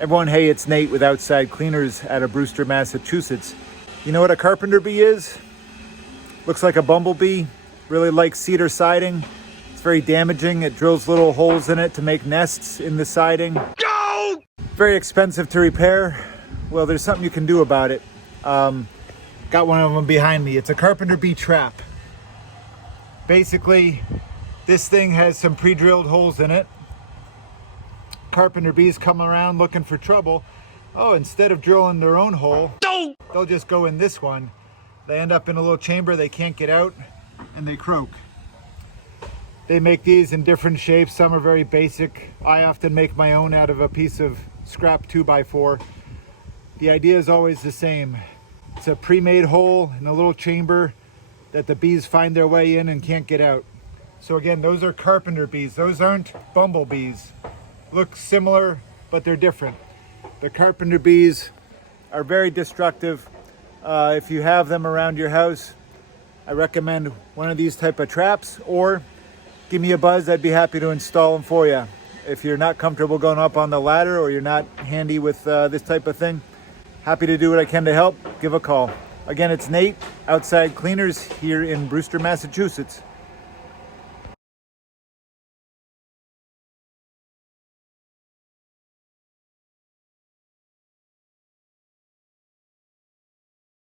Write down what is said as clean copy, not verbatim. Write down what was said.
Everyone, hey, it's Nate with Outside Cleaners out of Brewster, Massachusetts. You know what a carpenter bee is? Looks like a bumblebee. Really likes cedar siding. It's very damaging. It drills little holes in it to make nests in the siding. Go! Very expensive to repair. Well, there's something you can do about it. Got one of them behind me. It's a carpenter bee trap. Basically, this thing has some pre-drilled holes in it. Carpenter bees come around looking for trouble. Oh, instead of drilling their own hole, they'll just go in this one. They end up in a little chamber they can't get out, and they croak. They make these in different shapes. Some are very basic. I often make my own out of a piece of scrap 2x4. The idea is always the same. It's a pre-made hole in a little chamber that the bees find their way in and can't get out. So again, those are carpenter bees. Those aren't bumblebees. Look similar, but they're different. The carpenter bees are very destructive. If you have them around your house, I recommend one of these type of traps, or give me a buzz. I'd be happy to install them for you. If you're not comfortable going up on the ladder or you're not handy with this type of thing, happy to do what I can to help. Give a call. Again, it's Nate, Outside Cleaners here in Brewster, Massachusetts.